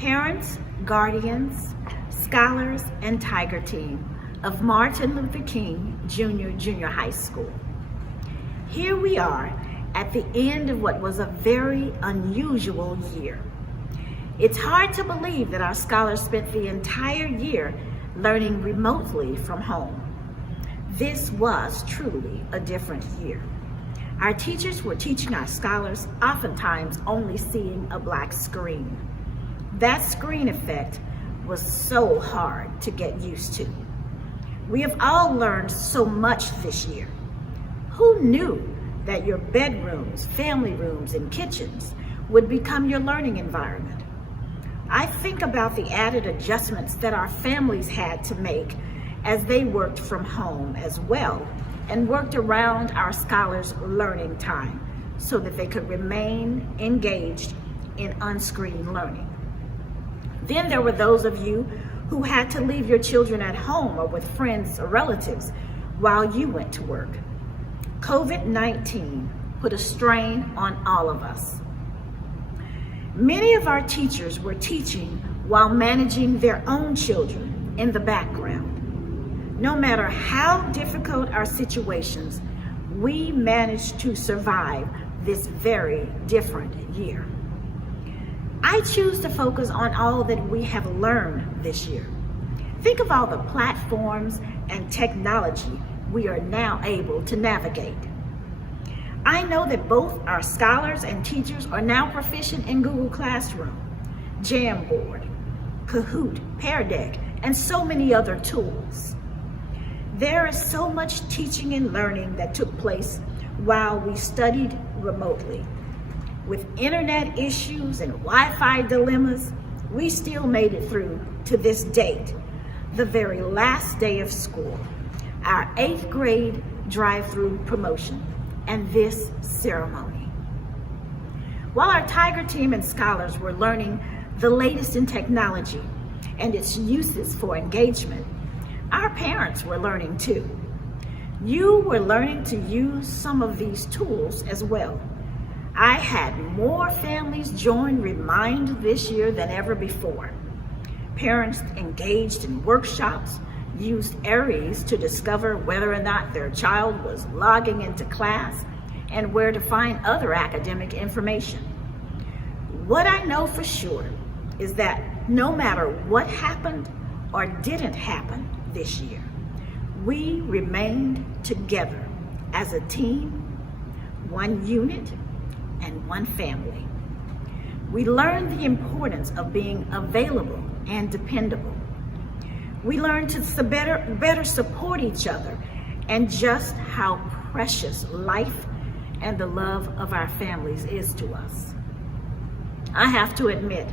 parents, guardians, scholars, and Tiger Team of Martin Luther King Junior High School. Here we are at the end of what was a very unusual year. It's hard to believe that our scholars spent the entire year learning remotely from home. This was truly a different year. Our teachers were teaching our scholars, oftentimes only seeing a black screen. That screen effect was so hard to get used to. We have all learned so much this year. Who knew that your bedrooms, family rooms, and kitchens would become your learning environment? I think about the added adjustments that our families had to make as they worked from home as well and worked around our scholars' learning time so that they could remain engaged in unscreened learning. Then there were those of you who had to leave your children at home or with friends or relatives while you went to work. COVID-19 put a strain on all of us. Many of our teachers were teaching while managing their own children in the background. No matter how difficult our situations, we managed to survive this very different year. I choose to focus on all that we have learned this year. Think of all the platforms and technology we are now able to navigate. I know that both our scholars and teachers are now proficient in Google Classroom, Jamboard, Kahoot, Pear Deck, and so many other tools. There is so much teaching and learning that took place while we studied remotely. With internet issues and Wi-Fi dilemmas, we still made it through to this date, the very last day of school, our 8th grade drive-through promotion, and this ceremony. While our Tiger Team and scholars were learning the latest in technology and its uses for engagement, our parents were learning too. You were learning to use some of these tools as well. I had more families join Remind this year than ever before. Parents engaged in workshops, used Aries to discover whether or not their child was logging into class and where to find other academic information. What I know for sure is that no matter what happened or didn't happen this year, we remained together as a team, one unit, and one family. We learned the importance of being available and dependable. We learned to better support each other and just how precious life and the love of our families is to us. I have to admit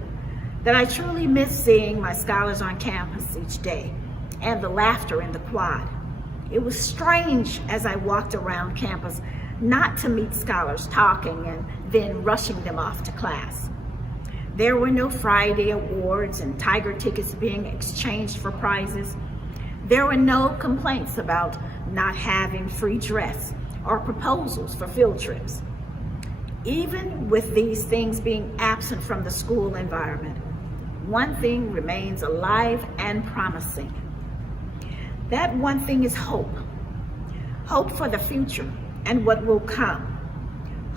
that I truly miss seeing my scholars on campus each day and the laughter in the quad. It was strange as I walked around campus not to meet scholars talking and then rushing them off to class. There were no Friday awards and Tiger tickets being exchanged for prizes. There were no complaints about not having free dress or proposals for field trips. Even with these things being absent from the school environment, one thing remains alive and promising. That one thing is hope. Hope for the future and what will come.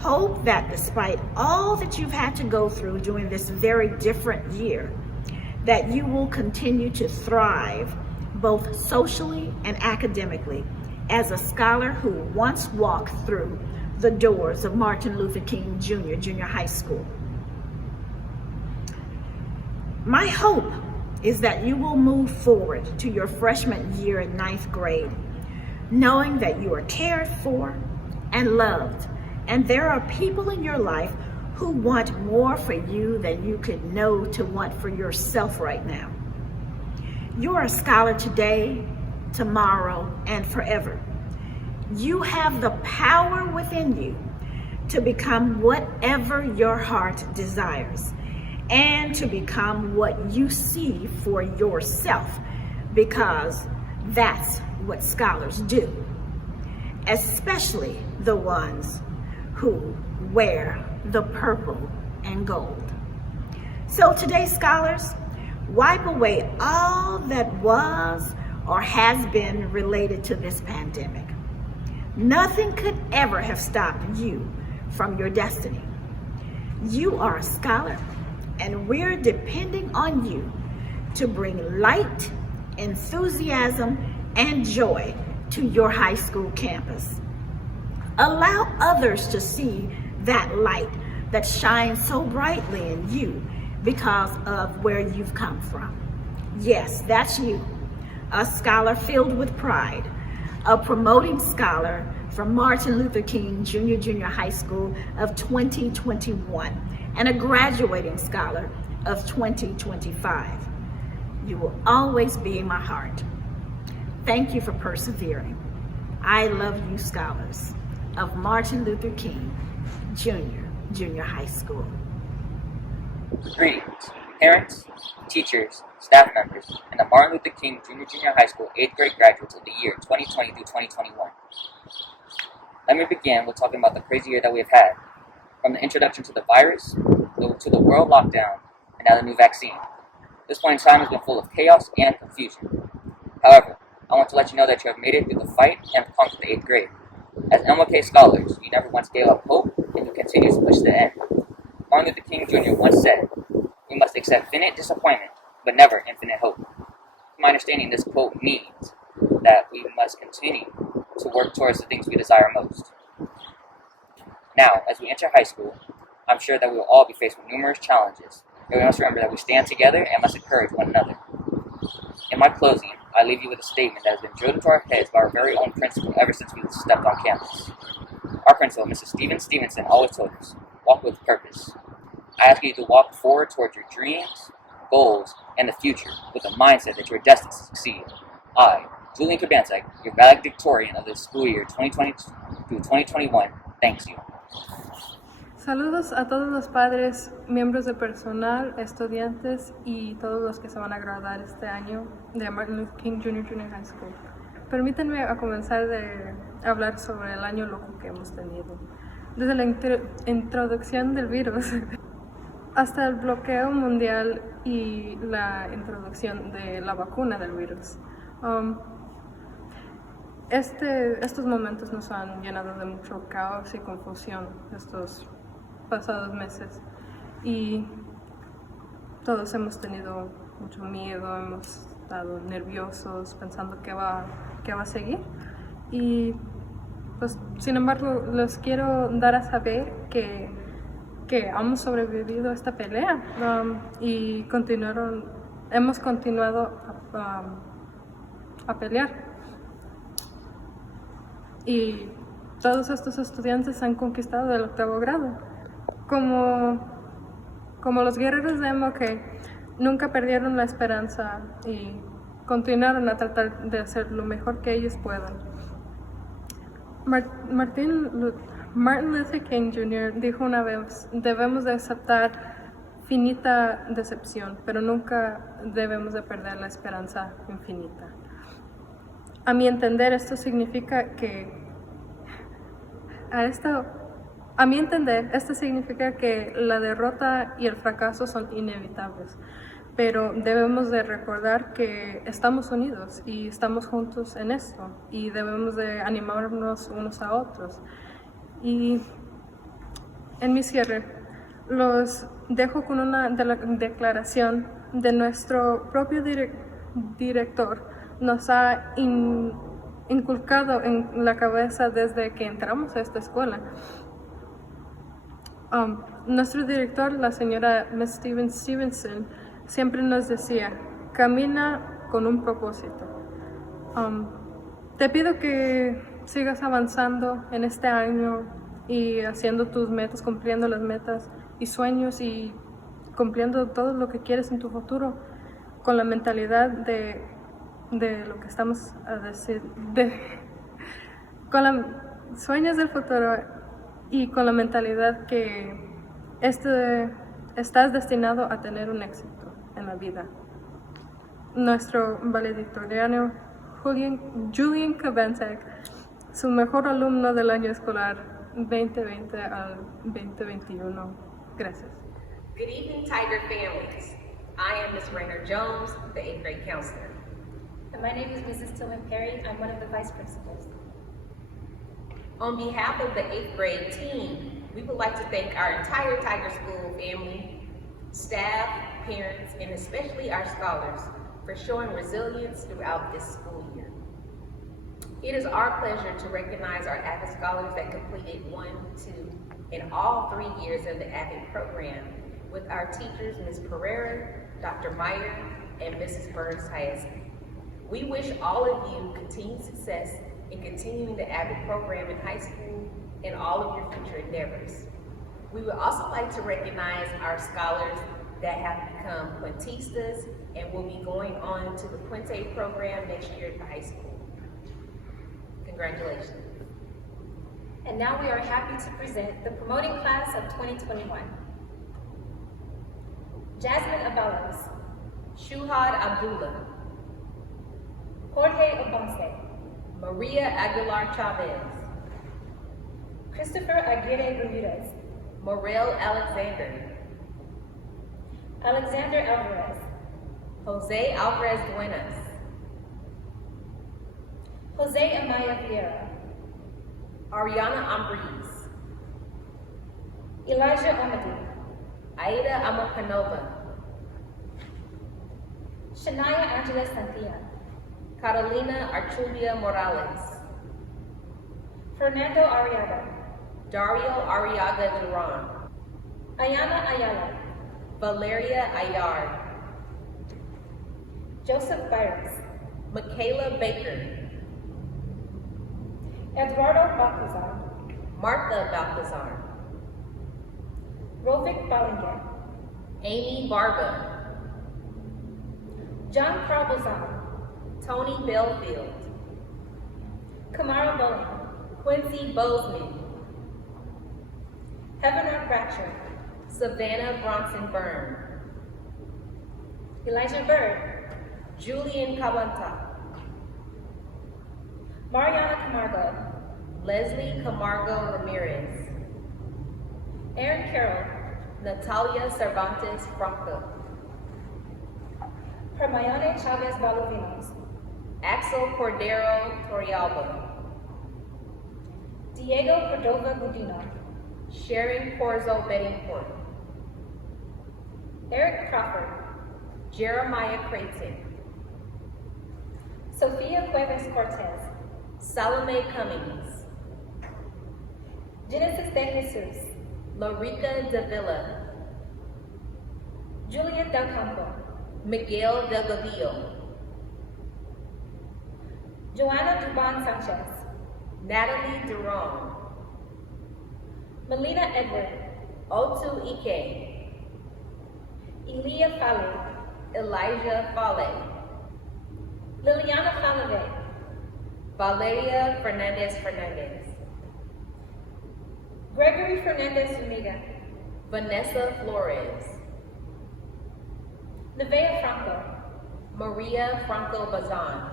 Hope that despite all that you've had to go through during this very different year, that you will continue to thrive both socially and academically as a scholar who once walked through the doors of Martin Luther King Junior High School. My hope is that you will move forward to your freshman year in 9th grade, knowing that you are cared for and loved, and there are people in your life who want more for you than you could know to want for yourself right now. You are a scholar today, tomorrow, and forever. You have the power within you to become whatever your heart desires and to become what you see for yourself, because that's what scholars do, especially the ones who wear the purple and gold. So today, scholars, wipe away all that was or has been related to this pandemic. Nothing could ever have stopped you from your destiny. You are a scholar, and we're depending on you to bring light, enthusiasm, and joy to your high school campus. Allow others to see that light that shines so brightly in you because of where you've come from. Yes, that's you, a scholar filled with pride, a promoting scholar from Martin Luther King Junior High School of 2021, and a graduating scholar of 2025. You will always be in my heart. Thank you for persevering. I love you, scholars of Martin Luther King Junior High School. Greetings, parents, teachers, staff members, and the Martin Luther King Junior High School 8th grade graduates of the year 2020 through 2021. Let me begin with talking about the crazy year that we have had, from the introduction to the virus, to the world lockdown, and now the new vaccine. This point in time has been full of chaos and confusion. However, I want to let you know that you have made it through the fight and conquered the 8th grade. As MLK scholars, you never once gave up hope, and you continue to push to the end. Martin Luther King Jr. once said, "We must accept finite disappointment, but never infinite hope." To my understanding, this quote means that we must continue to work towards the things we desire most. Now, as we enter high school, I'm sure that we will all be faced with numerous challenges, but we must remember that we stand together and must encourage one another. In my closing, I leave you with a statement that has been drilled into our heads by our very own principal ever since we stepped on campus. Our principal, Mrs. Stevenson, always told us, walk with purpose. I ask you to walk forward towards your dreams, goals, and the future with a mindset that you are destined to succeed. I, Julian Kabansek, your Valedictorian of the school year 2020 through 2021, thanks you. Saludos a todos los padres, miembros de personal, estudiantes y todos los que se van a graduar este año de Martin Luther King Junior High School. Permítanme a comenzar de hablar sobre el año loco que hemos tenido. Desde la introducción del virus hasta el bloqueo mundial y la introducción de la vacuna del virus. Estos momentos nos han llenado de mucho caos y confusión estos pasados meses, y todos hemos tenido mucho miedo, hemos estado nerviosos pensando qué va a seguir, y pues sin embargo les quiero dar a saber que hemos sobrevivido a esta pelea, y hemos continuado a pelear, y todos estos estudiantes han conquistado el 8º grado. Como los guerreros de MLK, nunca perdieron la esperanza y continuaron a tratar de hacer lo mejor que ellos puedan. Martin Luther King Jr. dijo una vez, debemos de aceptar finita decepción, pero nunca debemos de perder la esperanza infinita. A mi entender, esto significa que la derrota y el fracaso son inevitables, pero debemos de recordar que estamos unidos y estamos juntos en esto, y debemos de animarnos unos a otros. Y en mi cierre, los dejo con una declaración de nuestro propio director. Nos ha inculcado en la cabeza desde que entramos a esta escuela. Nuestro director, la señora Miss Stevenson, siempre nos decía, camina con un propósito. Te pido que sigas avanzando en este año y haciendo tus metas, cumpliendo las metas y sueños y cumpliendo todo lo que quieres en tu futuro, con la mentalidad de lo que estamos a decir, con los sueños del futuro, y con la mentalidad que estás destinado a tener un éxito en la vida. Nuestro valedictoriano Julian Kabansek, su mejor alumno del año escolar 2020 al 2021. Gracias. Good evening, Tiger families. I am Ms. Rainer Jones, the 8th grade counselor. And my name is Mrs. Tillman Perry. I'm one of the vice principals. On behalf of the 8th grade team, we would like to thank our entire Tiger School family, staff, parents, and especially our scholars for showing resilience throughout this school year. It is our pleasure to recognize our AVID scholars that completed 1, 2, and all 3 years of the AVID program with our teachers, Ms. Pereira, Dr. Meyer, and Mrs. Burns-Hayes. We wish all of you continued success in continuing the AVID program in high school and all of your future endeavors. We would also like to recognize our scholars that have become Puentistas and will be going on to the Puente program next year at the high school. Congratulations. And now we are happy to present the promoting class of 2021. Jasmine Abalos, Shuhad Abdullah, Jorge Obonce, Maria Aguilar Chavez, Christopher Aguirre Bermudez, Morel Alexander, Alexander Alvarez, Jose Alvarez Duenas, Jose Amaya Vieira, Ariana Ambriz, Elijah Omadi, Aida Amakanova, Shania Angela Santia, Catalina Archulia Morales, Fernando Arriaga, Dario Arriaga Duran, Ayana Ayala, Valeria Ayard, Joseph Byers, Michaela Baker, Eduardo Balcazar, Martha Balcazar, Rovik Ballinger, Amy Barba, John Carbozan, Tony Belfield, Kamara Bowen, Quincy Bozeman, Heavenor Bratcher, Savannah Bronson Byrne, Elijah Bird, Julian Cabanta, Mariana Camargo, Leslie Camargo Ramirez, Aaron Carroll, Natalia Cervantes Franco, Hermione Chavez Balovinos, Axel Cordero Torrialba, Diego Cordova Gudino, Sharon Corzo Bettingport, Eric Crawford, Jeremiah Creighton, Sofia Cuevas Cortez, Salome Cummings, Genesis de Jesus, Larica Davila, Juliet Del Campo, Miguel Delgadillo, Joanna Duban Sanchez, Natalie Durong, Melina Edward, Otu Ike, Elia Fale, Elijah Fale, Liliana Falave, Valeria Fernandez Fernandez, Gregory Fernandez Zuniga, Vanessa Flores, Nevea Franco, Maria Franco Bazan,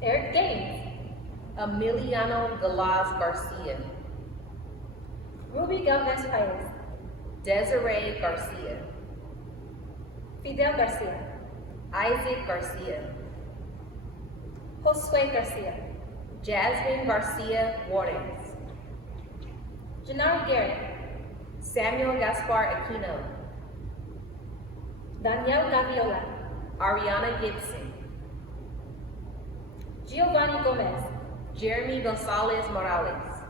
Eric Gaines, Emiliano Galaz Garcia, Ruby Galvez Paez, Desiree Garcia, Fidel Garcia, Isaac Garcia, Josue Garcia, Jasmine Garcia Warrens, Janari Garrett, Samuel Gaspar Aquino, Danielle Gaviola, Ariana Gibson, Giovanni Gomez, Jeremy Gonzalez Morales,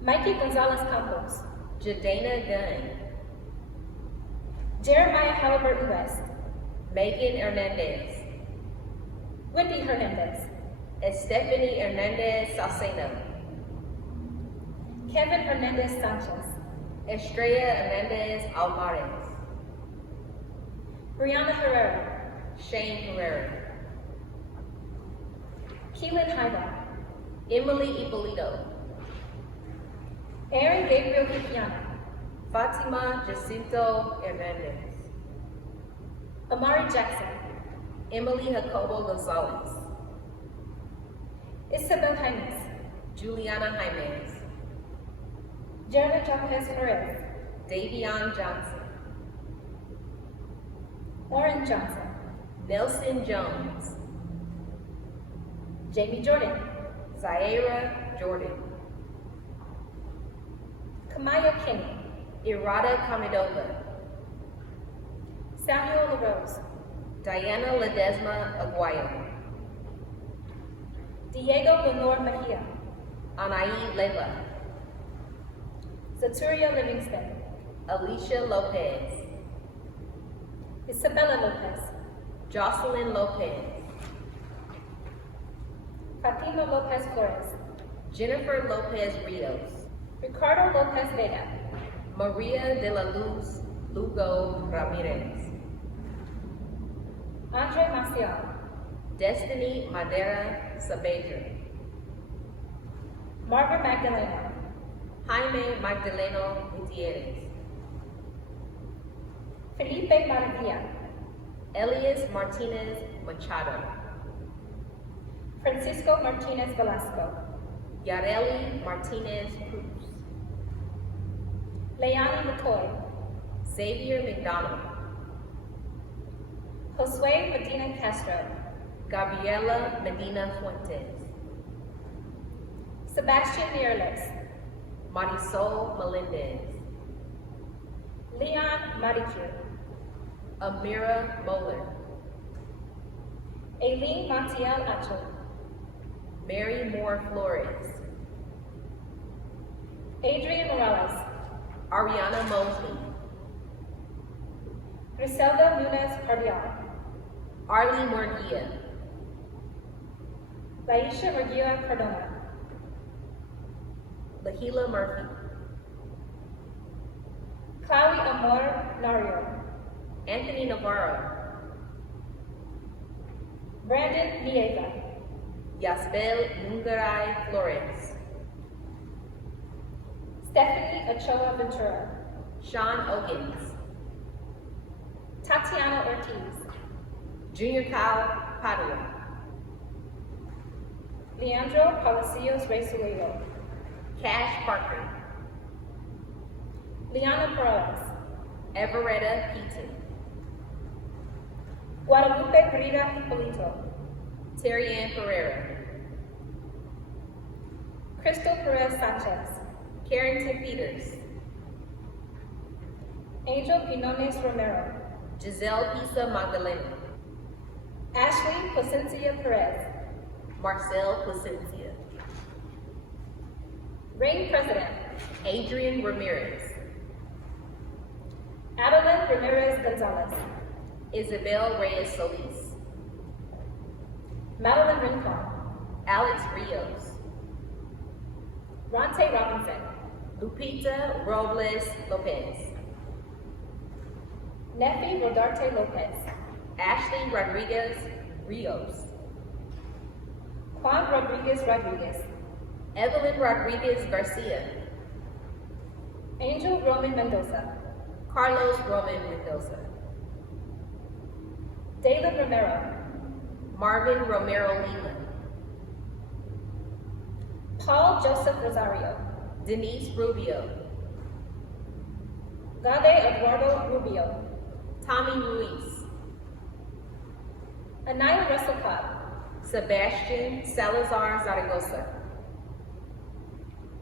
Mikey Gonzalez Campos, Jadena Gunn, Jeremiah Halliburton West, Megan Hernandez, Wendy Hernandez, Estefany Hernandez Salceno, Kevin Hernandez Sanchez, Estrella Hernandez Alvarez, Brianna Herrera, Shane Herrera, Keelan Haiba, Emily Ippolito, Aaron Gabriel Kikiana, Fatima Jacinto Hernandez, Amari Jackson, Emily Jacobo Gonzalez, Isabel Jaimes, Juliana Jimenez, Jared Jaquez Perez, Davion Johnson, Oren Johnson, Nelson Jones, Jamie Jordan, Zaira Jordan, Kamayo Kinney, Irada Kamidova, Samuel LaRose, Diana Ledesma Aguayo, Diego Lenore Mejia, Anai Lela, Zaturia Livingston, Alicia Lopez, Isabella Lopez, Jocelyn Lopez, Fatima Lopez Flores, Jennifer Lopez Rios, Ricardo Lopez Vega, Maria de la Luz Lugo Ramirez, Andre Maciel, Destiny Madera Saavedra, Margaret Magdalena, Jaime Magdaleno Gutierrez, Felipe Maravilla, Elias Martinez Machado, Francisco Martinez Velasco, Yareli Martinez Cruz, Leani Latoy, Xavier McDonald, Josue Medina Castro, Gabriela Medina Fuentes, Sebastian Mirales, Marisol Melendez, Leon Maricure, Amira Moeller, Aileen Montiel Acho, Mary Moore Flores, Adrian Morales, Ariana Mosley, Griselda Nunez Cardial, Arlie Murguia, Laisha Murguia Cardona, Lahila Murphy, Chloe Amor Nario, Anthony Navarro, Brandon Nieva, Yasbel Mungaray Flores, Stephanie Ochoa Ventura, Sean Ogins, Tatiana Ortiz, Junior Kyle Padua, Leandro Palacios Resuello, Cash Parker, Liana Perales, Everetta Heaton, Guadalupe Pereira Hippolito, Terry Ann Pereira, Crystal Perez Sanchez, Carrington Peters, Angel Quinones Romero, Giselle Pisa Magdalena, Ashley Placencia Perez, Marcel Placencia, Ring President, Adrian Ramirez, Adeline Ramirez Gonzalez, Isabel Reyes Solis, Madeline Rincon, Alex Rios, Ronte Robinson, Lupita Robles Lopez, Nefi Rodarte Lopez, Ashley Rodriguez Rios, Juan Rodriguez Rodriguez, Evelyn Rodriguez Garcia, Angel Roman Mendoza, Carlos Roman Mendoza, Dalen Romero, Marvin Romero Lima, Paul Joseph Rosario, Denise Rubio, Gade Eduardo Rubio, Tommy Ruiz, Anaya Russell Cobb, Sebastian Salazar Zaragoza,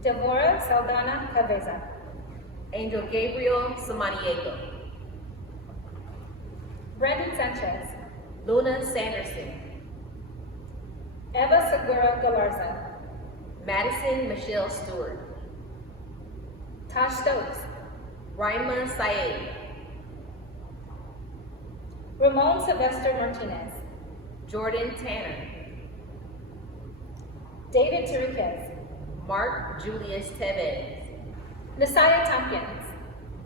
Deborah Saldana Cabeza, Angel Gabriel Samaniego, Brandon Sanchez, Luna Sanderson, Eva Segura Galarza, Madison Michelle Stewart, Tosh Stokes, Raima Saeed, Ramon Sylvester Martinez, Jordan Tanner, David Tariquez, Mark Julius Tevez, Nasaya Tompkins,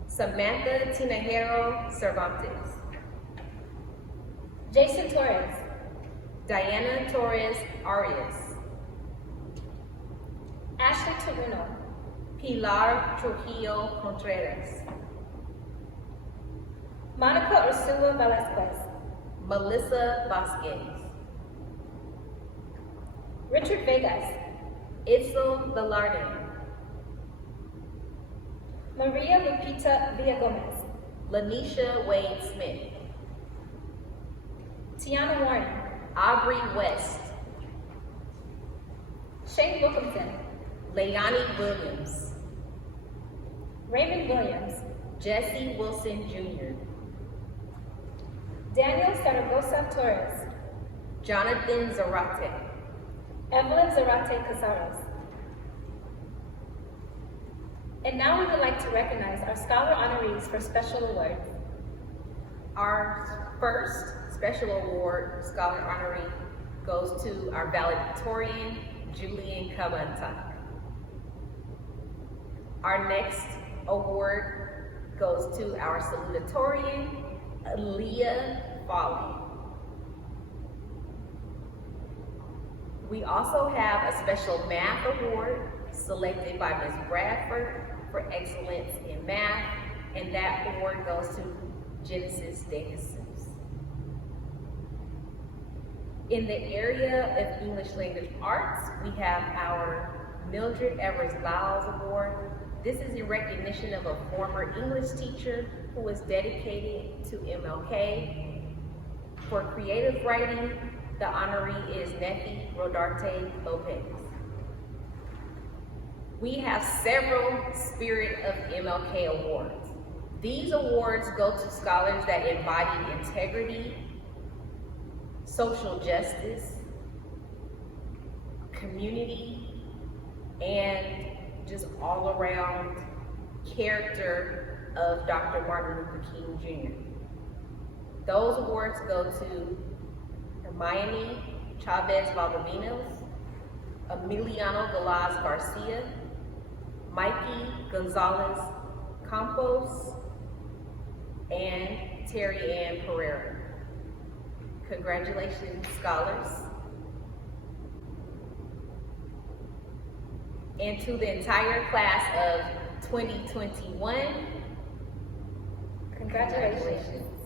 Samantha Tinajero Cervantes, Jason Torres, Diana Torres Arias, Ashley Taruno, Pilar Trujillo Contreras, Monica Ursula Velasquez, Melissa Vasquez, Richard Vegas, Itzel Velarde, Maria Lupita Villagomez. Lanisha Wade Smith. Tiana Warren. Aubrey West. Shane Wilkinson. Leilani Williams. Raymond Williams. Jesse Wilson Jr. Daniel Zaragoza Torres. Jonathan Zarate. Evelyn Zarate Casares. And now we would like to recognize our scholar honorees for special awards. Our first special award scholar honoree goes to our valedictorian, Julian Kabantak. Our next award goes to our salutatorian, Aaliyah Foley. We also have a special math award selected by Ms. Bradford for excellence in math, and that award goes to Genesis Dacus. In the area of English language arts, we have our Mildred Evers Lyles Award. This is in recognition of a former English teacher who was dedicated to MLK. For creative writing, the honoree is Nefi Rodarte Lopez. We have several Spirit of MLK awards. These awards go to scholars that embody integrity, social justice, community, and just all around character of Dr. Martin Luther King Jr. Those awards go to Hermione Chavez Valdovinos, Emiliano Galaz Garcia, Mikey Gonzalez Campos, and Terry Ann Pereira. Congratulations, scholars. And to the entire class of 2021, Congratulations.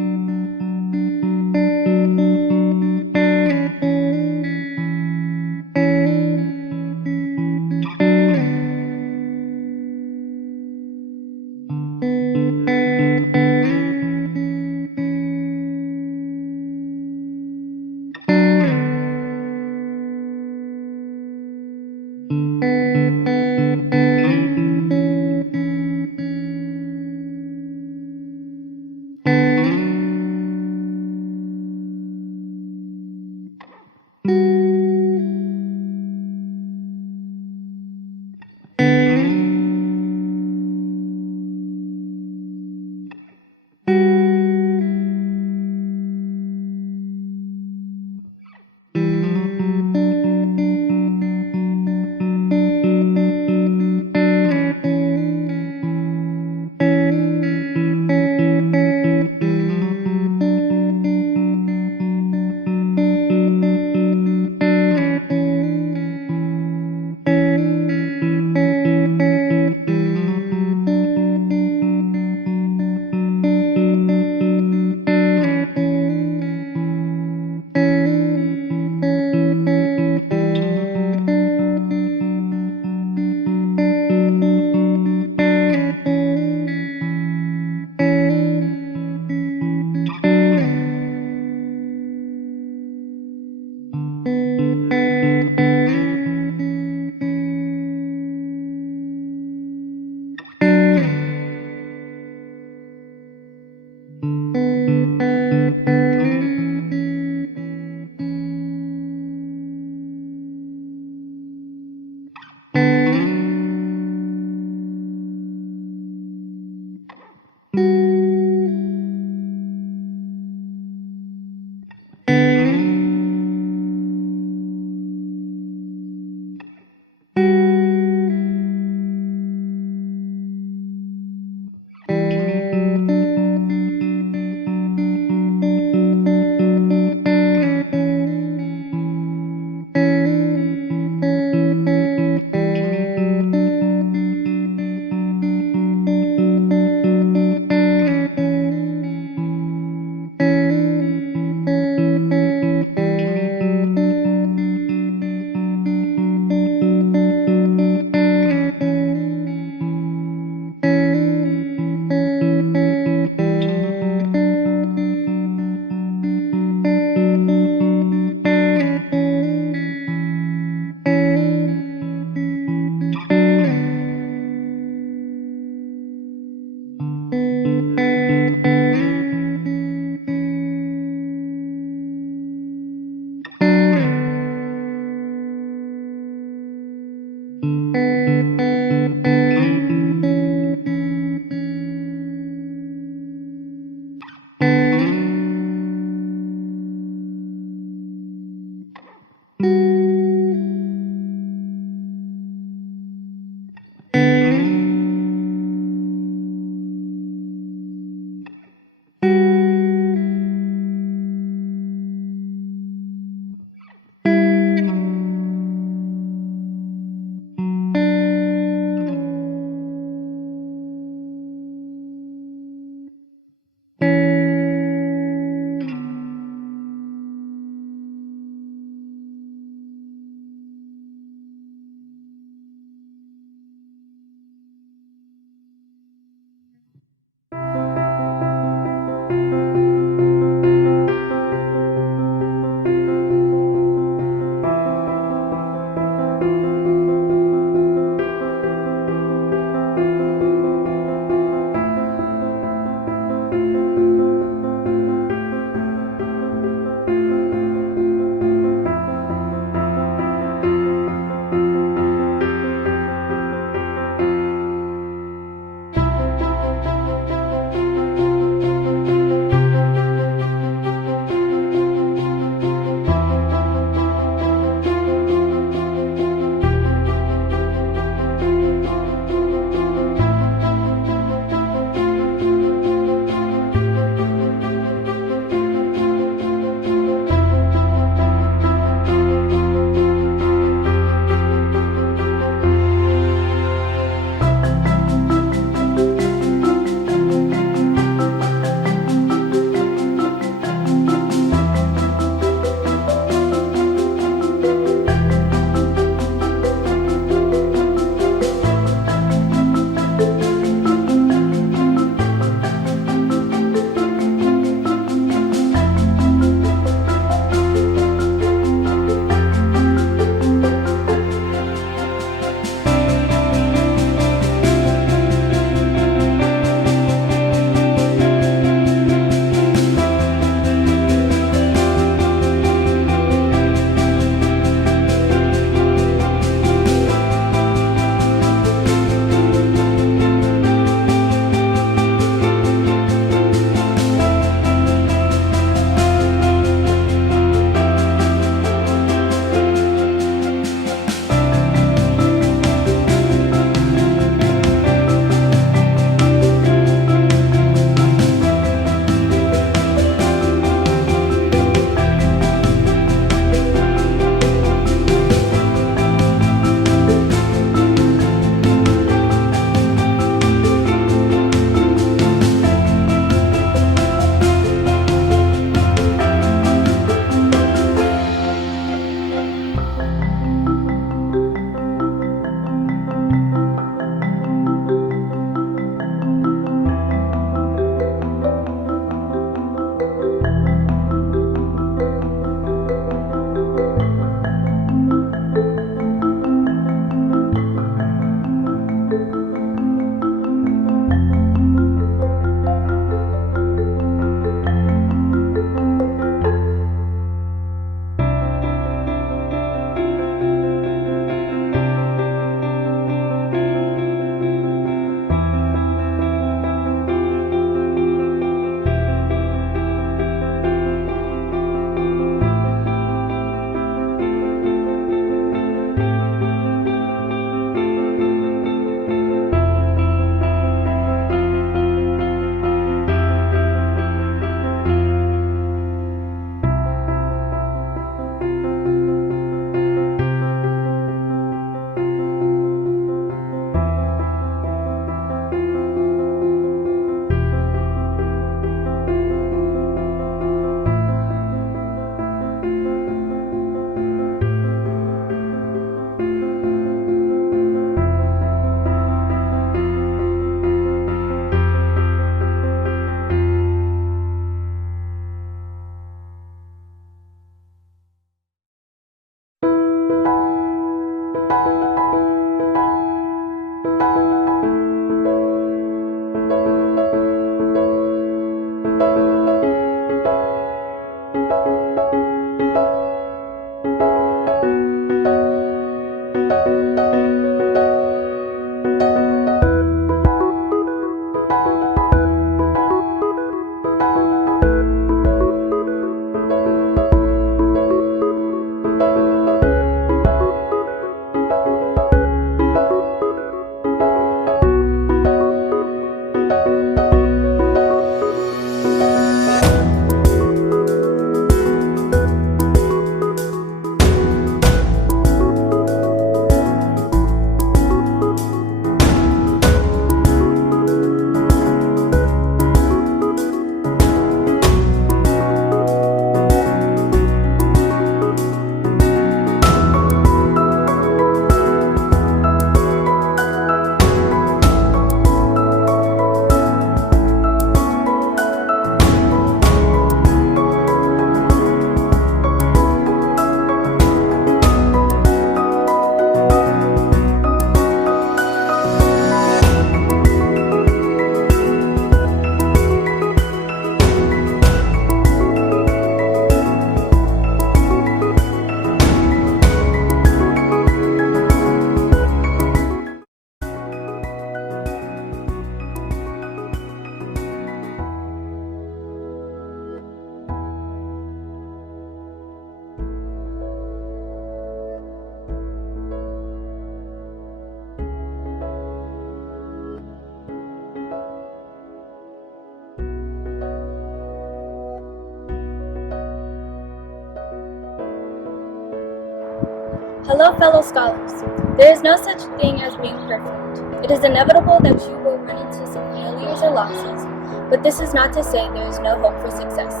Hello, fellow scholars. There is no such thing as being perfect. It is inevitable that you will run into some failures or losses, but this is not to say there is no hope for success.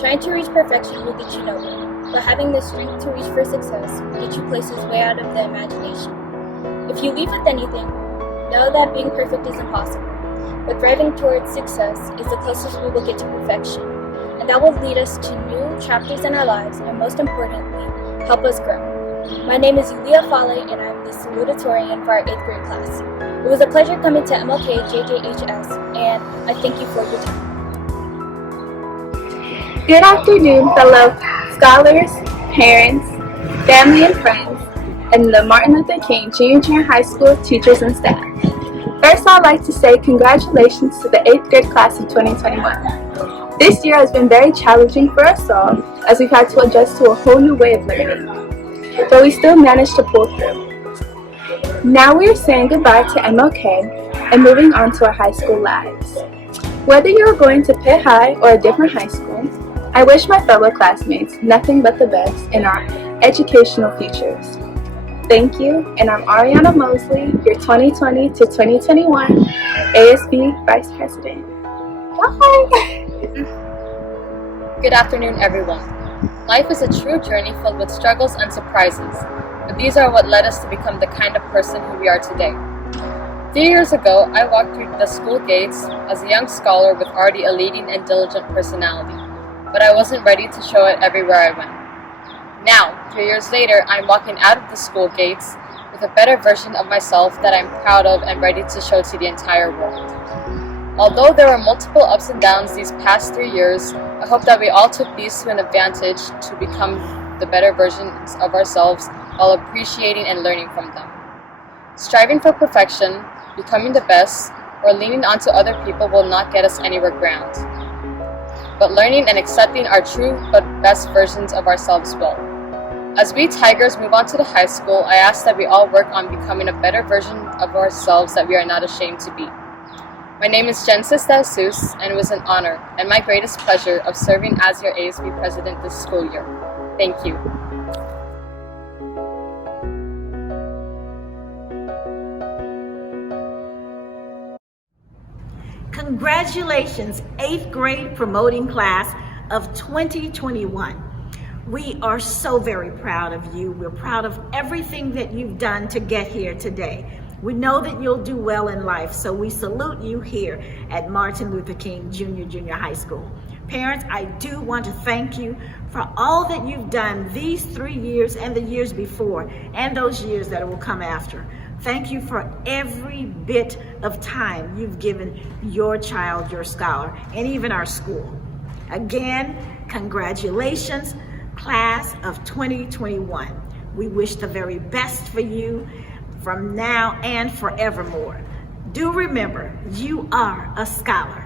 Trying to reach perfection will get you nowhere, but having the strength to reach for success will get you places way out of the imagination. If you leave with anything, know that being perfect is impossible, but thriving towards success is the closest we will get to perfection, and that will lead us to new chapters in our lives and, most importantly, help us grow. My name is Yulia Fale, and I'm the Salutatorian for our 8th grade class. It was a pleasure coming to MLK JHS, and I thank you for your time. Good afternoon, fellow scholars, parents, family and friends, and the Martin Luther King Junior High School teachers and staff. First, I'd like to say congratulations to the 8th grade class of 2021. This year has been very challenging for us all, as we've had to adjust to a whole new way of learning, but we still managed to pull through. Now we are saying goodbye to MLK and moving on to our high school lives. Whether you are going to Pitt High or a different high school, I wish my fellow classmates nothing but the best in our educational futures. Thank you, and I'm Ariana Mosley, your 2020 to 2021 ASB Vice President. Bye! Good afternoon, everyone. Life is a true journey filled with struggles and surprises, but these are what led us to become the kind of person who we are today. 3 years ago, I walked through the school gates as a young scholar with already a leading and diligent personality, but I wasn't ready to show it everywhere I went. Now, 3 years later, I'm walking out of the school gates with a better version of myself that I'm proud of and ready to show to the entire world. Although there were multiple ups and downs these past 3 years, I hope that we all took these to an advantage to become the better versions of ourselves while appreciating and learning from them. Striving for perfection, becoming the best, or leaning onto other people will not get us anywhere grand. But learning and accepting our true but best versions of ourselves will. As we Tigers move on to the high school, I ask that we all work on becoming a better version of ourselves that we are not ashamed to be. My name is Jensis Jesus, and it was an honor and my greatest pleasure of serving as your ASB president this school year. Thank you. Congratulations, 8th grade promoting class of 2021. We are so very proud of you. We're proud of everything that you've done to get here today. We know that you'll do well in life, so we salute you here at Martin Luther King Junior High School. Parents, I do want to thank you for all that you've done these 3 years and the years before, and those years that will come after. Thank you for every bit of time you've given your child, your scholar, and even our school. Again, congratulations, class of 2021. We wish the very best for you from now and forevermore. Do remember, you are a scholar.